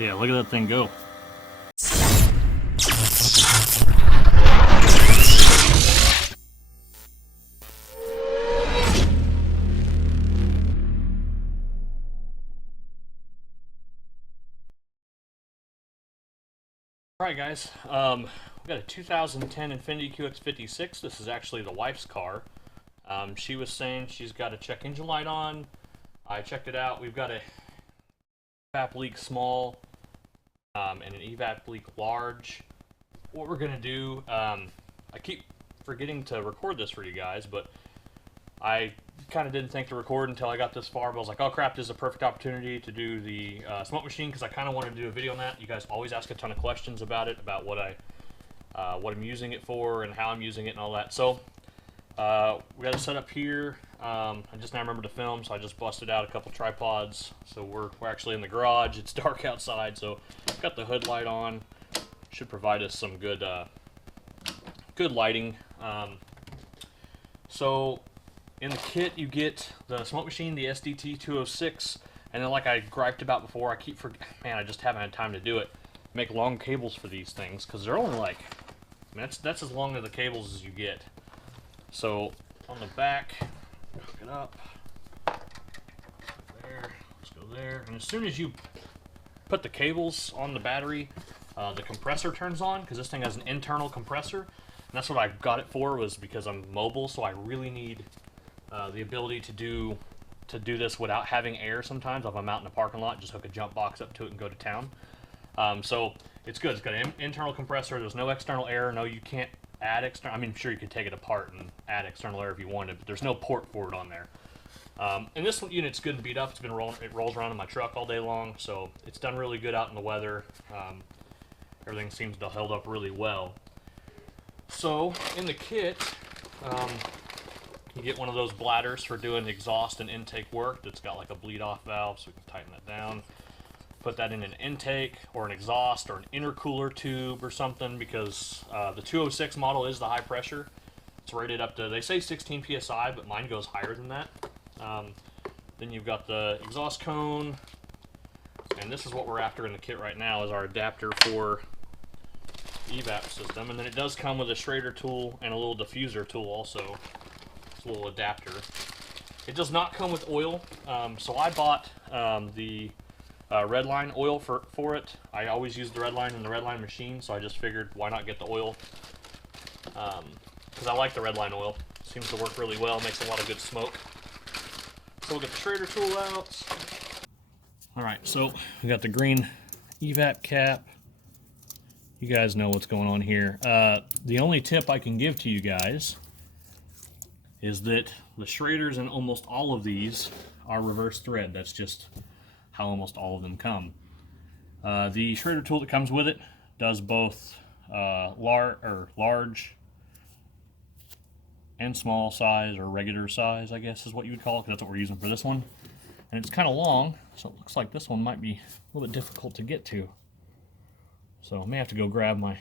Yeah, look at that thing go. Alright guys, we've got a 2010 Infiniti QX56. This is actually the wife's car. She was saying she's got a check engine light on. I checked it out. We've got a Evap leak small and an Evap leak large. What we're going to do, I keep forgetting to record this for you guys, but I kind of didn't think to record until I got this far, but I was like, oh crap, this is a perfect opportunity to do the smoke machine, because I kind of wanted to do a video on that. You guys always ask a ton of questions about it, about what I'm using it for and how I'm using it and all that. So we got it set up here. I just now remembered to film, so I just busted out a couple tripods. So we're actually in the garage. It's dark outside, so got the hood light on. Should provide us some good good lighting. So in the kit you get the smoke machine, the SDT-206, and then like I griped about before, man, I just haven't had time to do it. Make long cables for these things, because they're only like, I mean, that's as long as the cables as you get. So on the back, hook it up, there, let's go there, and as soon as you put the cables on the battery, the compressor turns on, because this thing has an internal compressor, and that's what I got it for, was because I'm mobile, so I really need the ability to do this without having air sometimes. If I'm out in the parking lot, just hook a jump box up to it and go to town. So it's good. It's got an internal compressor. There's no external air. No, you can't add external. I mean, sure, you could take it apart and add external air if you wanted, but there's no port for it on there. And this unit's good and beat up. It's been it rolls around in my truck all day long, so it's done really good out in the weather. Everything seems to have held up really well. So in the kit, you get one of those bladders for doing exhaust and intake work that's got like a bleed off valve, so we can tighten that down. Put that in an intake or an exhaust or an intercooler tube or something, because the 206 model is the high pressure. It's rated up to, they say 16 psi, but mine goes higher than that. Then you've got the exhaust cone, and this is what we're after in the kit right now, is our adapter for the Evap system. And then it does come with a Schrader tool and a little diffuser tool also. It's a little adapter. It does not come with oil, so I bought the Redline oil for it. I always use the Redline in the Redline machine, so I just figured why not get the oil, because I like the Redline oil. Seems to work really well, makes a lot of good smoke. So we'll get the Schrader tool out. Alright, so we got the green Evap cap. You guys know what's going on here. The only tip I can give to you guys is that the Schraders in almost all of these are reverse thread. That's just how almost all of them come. The Schrader tool that comes with it does both large and small size, or regular size, I guess is what you would call it, because that's what we're using for this one. And it's kind of long, so it looks like this one might be a little bit difficult to get to. So I may have to go grab my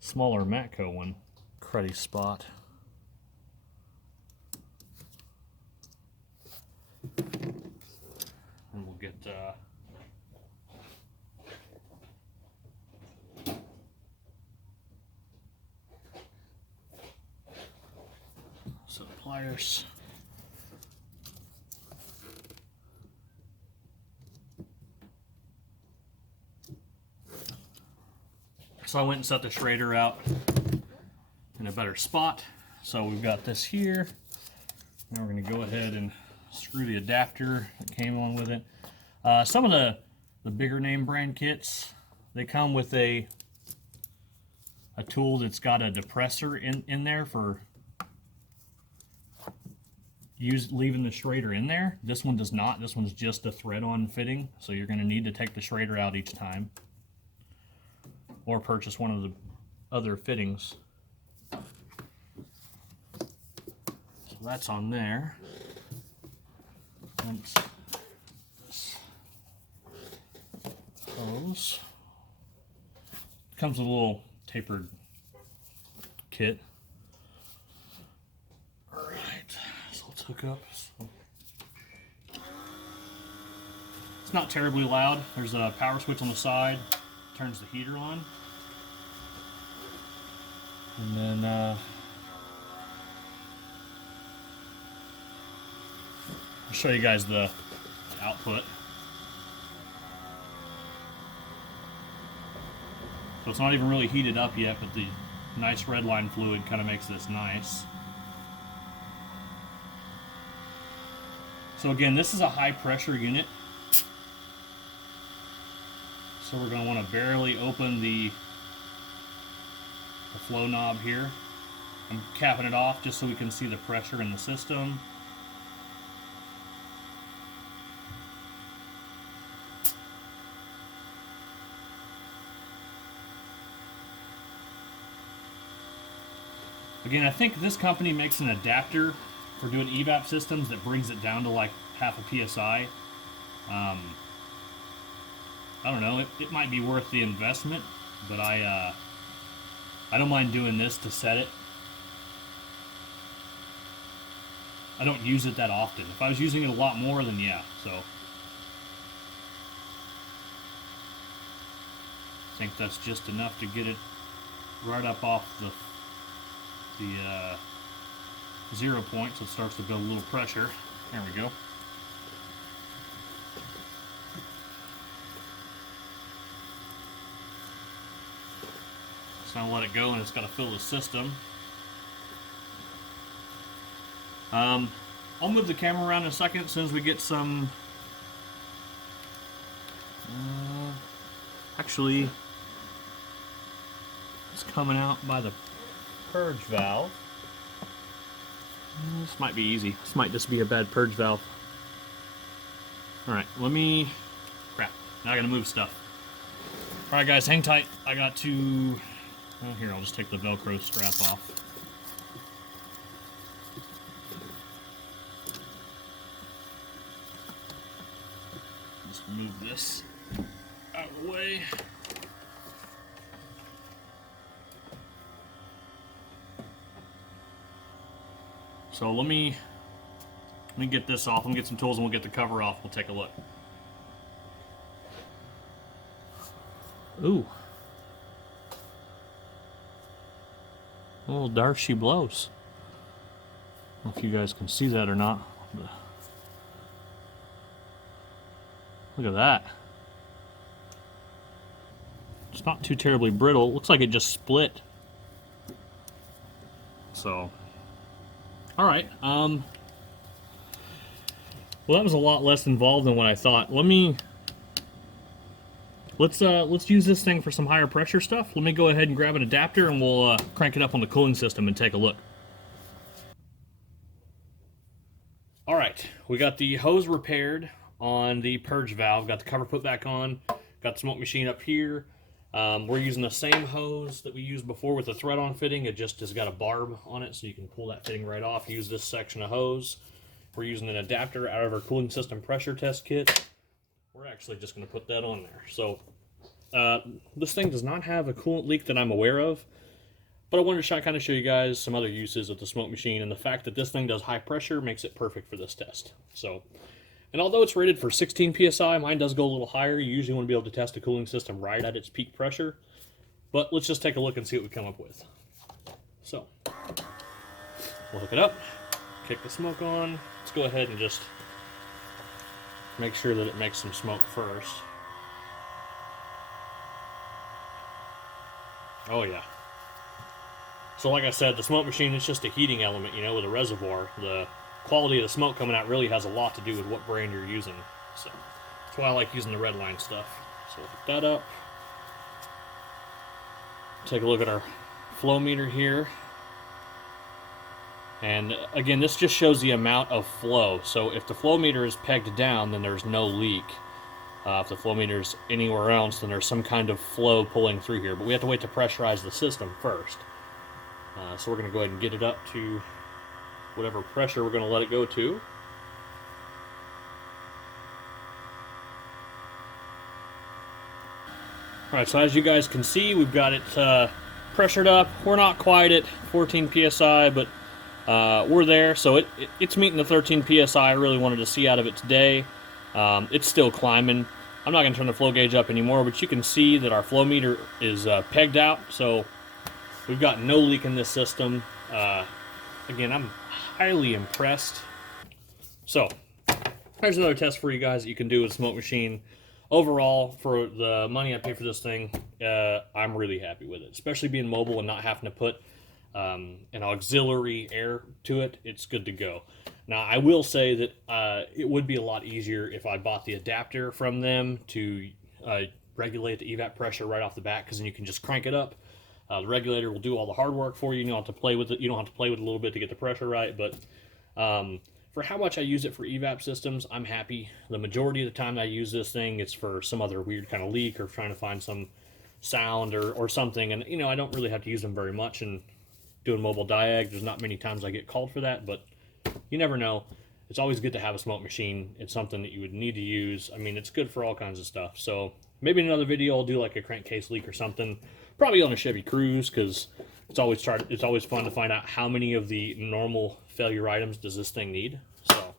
smaller Matco one. Cruddy spot. And we'll get some pliers. So I went and set the Schrader out in a better spot. So we've got this here. Now we're going to go ahead and screw the adapter that came on with it. Some of the bigger name brand kits, they come with a tool that's got a depressor in there for leaving the Schrader in there. This one does not. This one's just a thread-on fitting, so you're going to need to take the Schrader out each time, or purchase one of the other fittings. So that's on there. And this hose comes with a little tapered kit. All right, so let's hook up. It's not terribly loud. There's a power switch on the side, turns the heater on. And then I'll show you guys the output. So it's not even really heated up yet, but the nice Redline fluid kind of makes this nice. So again, this is a high pressure unit. So we're going to want to barely open the flow knob here. I'm capping it off just so we can see the pressure in the system. Again, I think this company makes an adapter for doing Evap systems that brings it down to like half a PSI. I don't know, it might be worth the investment, but I don't mind doing this to set it. I don't use it that often. If I was using it a lot more, then yeah, so. I think that's just enough to get it right up off the 0 point, so it starts to build a little pressure. There we go. So I'll let it go, and it's got to fill the system. I'll move the camera around in a second as soon as we get some. Actually, it's coming out by the purge valve. This might be easy. This might just be a bad purge valve. Alright, crap. Now I gotta move stuff. Alright guys, hang tight. I got to... Oh, here, I'll just take the Velcro strap off. Just move this out of the way. So let me get this off. Let me get some tools and we'll get the cover off. We'll take a look. Ooh. A little dark she blows. I don't know if you guys can see that or not. But look at that. It's not too terribly brittle. It looks like it just split. So, all right. Well, that was a lot less involved than what I thought. Let's use this thing for some higher pressure stuff. Let me go ahead and grab an adapter and we'll crank it up on the cooling system and take a look. All right, we got the hose repaired on the purge valve. Got the cover put back on. Got the smoke machine up here. We're using the same hose that we used before with the thread-on fitting. It just has got a barb on it, so you can pull that fitting right off. Use this section of hose. We're using an adapter out of our cooling system pressure test kit. We're actually just going to put that on there. So this thing does not have a coolant leak that I'm aware of, but I wanted to kind of show you guys some other uses of the smoke machine, and the fact that this thing does high pressure makes it perfect for this test. So, and although it's rated for 16 psi, mine does go a little higher. You usually want to be able to test a cooling system right at its peak pressure, but let's just take a look and see what we come up with. So we'll hook it up, kick the smoke on. Let's go ahead and just make sure that it makes some smoke first. Oh yeah. So like I said, the smoke machine is just a heating element, you know, with a reservoir. The quality of the smoke coming out really has a lot to do with what brand you're using. So that's why I like using the Redline stuff. So we'll hook that up. Take a look at our flow meter here. And again, this just shows the amount of flow. So if the flow meter is pegged down, then there's no leak. If the flow meter is anywhere else, then there's some kind of flow pulling through here. But we have to wait to pressurize the system first. So we're going to go ahead and get it up to whatever pressure we're going to let it go to. Alright, so as you guys can see, we've got it pressured up. We're not quite at 14 psi, but we're there. So it's meeting the 13 psi I really wanted to see out of it today. It's still climbing. I'm not going to turn the flow gauge up anymore, but you can see that our flow meter is pegged out, so we've got no leak in this system. Again, I'm highly impressed. So, there's another test for you guys that you can do with a smoke machine. Overall, for the money I pay for this thing, I'm really happy with it. Especially being mobile and not having to put an auxiliary air to it, it's good to go. Now, I will say that it would be a lot easier if I bought the adapter from them to regulate the evap pressure right off the bat, because then you can just crank it up. The regulator will do all the hard work for you. You don't have to play with it. You don't have to play with it a little bit to get the pressure right. But for how much I use it for evap systems, I'm happy. The majority of the time I use this thing, it's for some other weird kind of leak or trying to find some sound or something. And, I don't really have to use them very much. And doing mobile diag, there's not many times I get called for that, but you never know. It's always good to have a smoke machine. It's something that you would need to use. I mean, it's good for all kinds of stuff. So maybe in another video I'll do like a crankcase leak or something. Probably on a Chevy Cruze, because it's always fun to find out how many of the normal failure items does this thing need. So,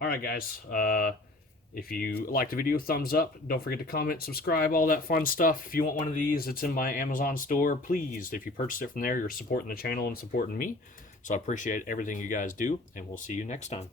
all right, guys. If you liked the video, thumbs up. Don't forget to comment, subscribe, all that fun stuff. If you want one of these, it's in my Amazon store. Please, if you purchase it from there, you're supporting the channel and supporting me. So I appreciate everything you guys do, and we'll see you next time.